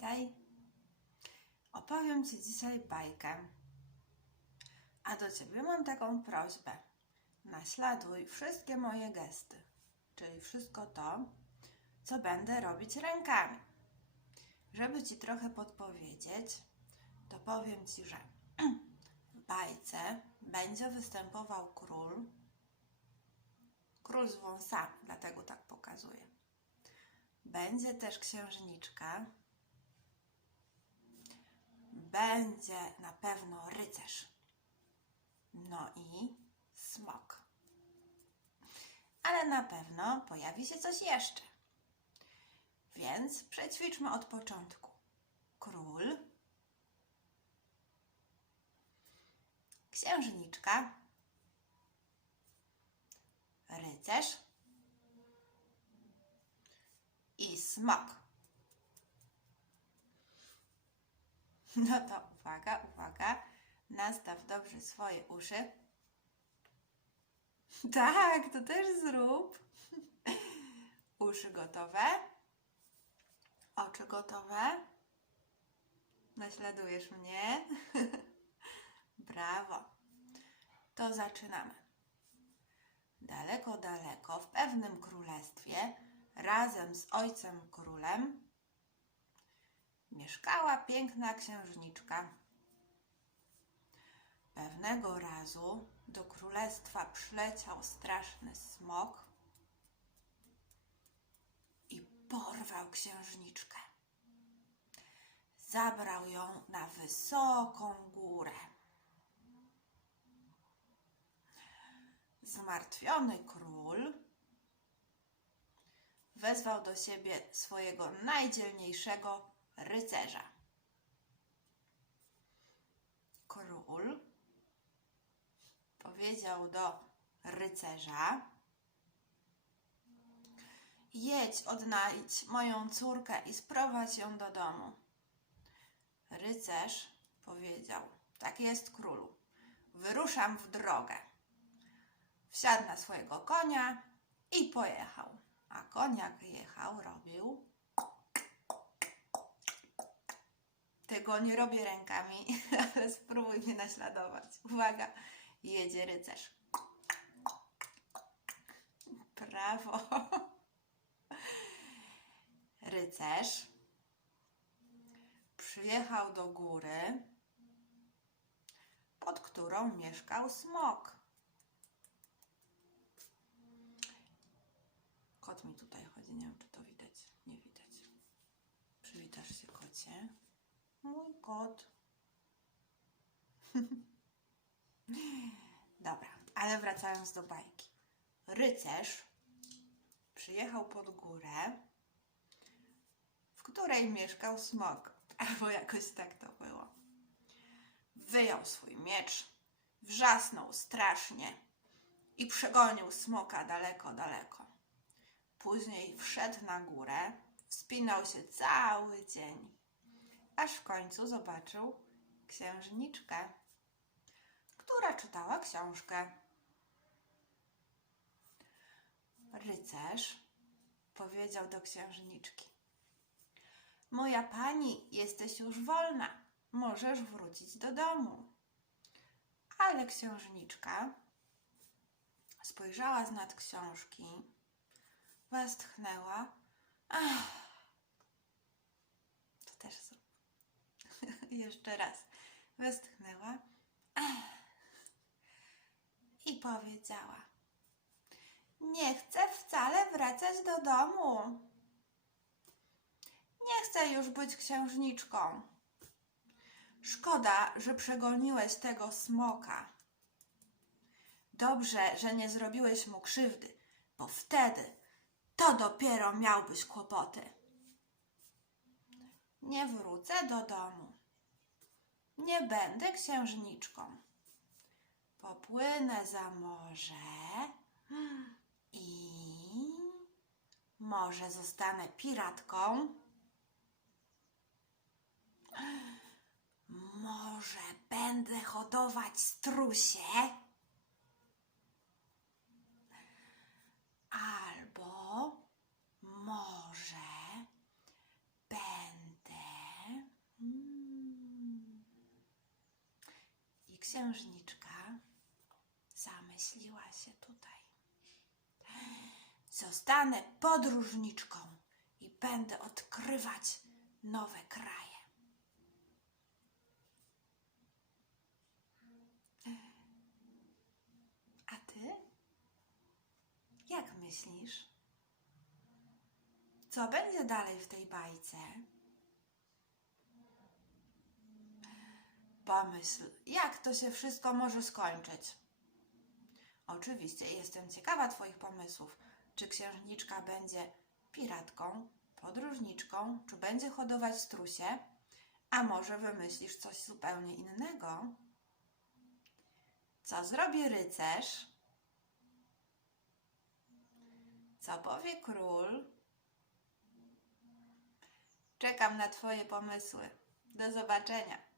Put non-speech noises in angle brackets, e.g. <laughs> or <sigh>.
Witaj. Opowiem Ci dzisiaj bajkę. A do Ciebie mam taką prośbę. Naśladuj wszystkie moje gesty, czyli wszystko to, co będę robić rękami. Żeby Ci trochę podpowiedzieć, to powiem Ci, że <clears throat> w bajce będzie występował król. Król z wąsami, dlatego tak pokazuję. Będzie też księżniczka. Będzie na pewno rycerz. No i smok. Ale na pewno pojawi się coś jeszcze. Więc przećwiczmy od początku. Król, księżniczka, rycerz i smok. <laughs> No to uwaga, uwaga. Nastaw dobrze swoje uszy. <laughs> Tak, to też zrób. <laughs> Uszy gotowe. Oczy gotowe. Naśladujesz mnie. Brawo. To zaczynamy. Daleko, daleko, w pewnym królestwie, razem z ojcem królem, mieszkała piękna księżniczka. Pewnego razu do królestwa przyleciał straszny smok i porwał księżniczkę. Zabrał ją na wysoką górę. Zmartwiony król wezwał do siebie swojego najdzielniejszego rycerza. Król powiedział do rycerza: Jedź, odnajdź moją córkę i sprowadź ją do domu. Rycerz powiedział: Tak jest, królu. Wyruszam w drogę. Wsiadł na swojego konia i pojechał. A koniak jechał, robił. Tego nie robię rękami, <laughs> ale spróbuj mnie naśladować. Uwaga, jedzie rycerz. Brawo. <laughs> Rycerz przyjechał do góry, pod którą mieszkał smok. Kot mi tutaj chodzi, nie wiem czy to widać. Nie widać. Przywitasz się kocie. Mój kot. <laughs> Dobra, ale wracając do bajki. Rycerz przyjechał pod górę, w której mieszkał smok, <laughs> albo jakoś tak to było. Wyjął swój miecz, wrzasnął strasznie i przegonił smoka daleko, daleko. Później wszedł na górę, wspinał się cały dzień, aż w końcu zobaczył księżniczkę, która czytała książkę. Rycerz powiedział do księżniczki: Moja pani, jesteś już wolna, możesz wrócić do domu. Ale księżniczka spojrzała z nad książki, westchnęła. Ach, to też zrób. Jeszcze raz. Westchnęła. <clears throat> I powiedziała: Nie chcę wcale wracać do domu. Nie chcę już być księżniczką. Szkoda, że przegoniłeś tego smoka. Dobrze, że nie zrobiłeś mu krzywdy, bo wtedy to dopiero miałbyś kłopoty. Nie wrócę do domu. Nie będę księżniczką. Popłynę za morze i może zostanę piratką. Może będę hodować strusie. Albo może będę księżniczka zamyśliła się tutaj. Zostanę podróżniczką i będę odkrywać nowe kraje. A ty? Jak myślisz? Co będzie dalej w tej bajce? Pomyśl, jak to się wszystko może skończyć. Oczywiście jestem ciekawa Twoich pomysłów. Czy księżniczka będzie piratką, podróżniczką, czy będzie hodować strusie, a może wymyślisz coś zupełnie innego? Co zrobi rycerz? Co powie król? Czekam na Twoje pomysły. Do zobaczenia.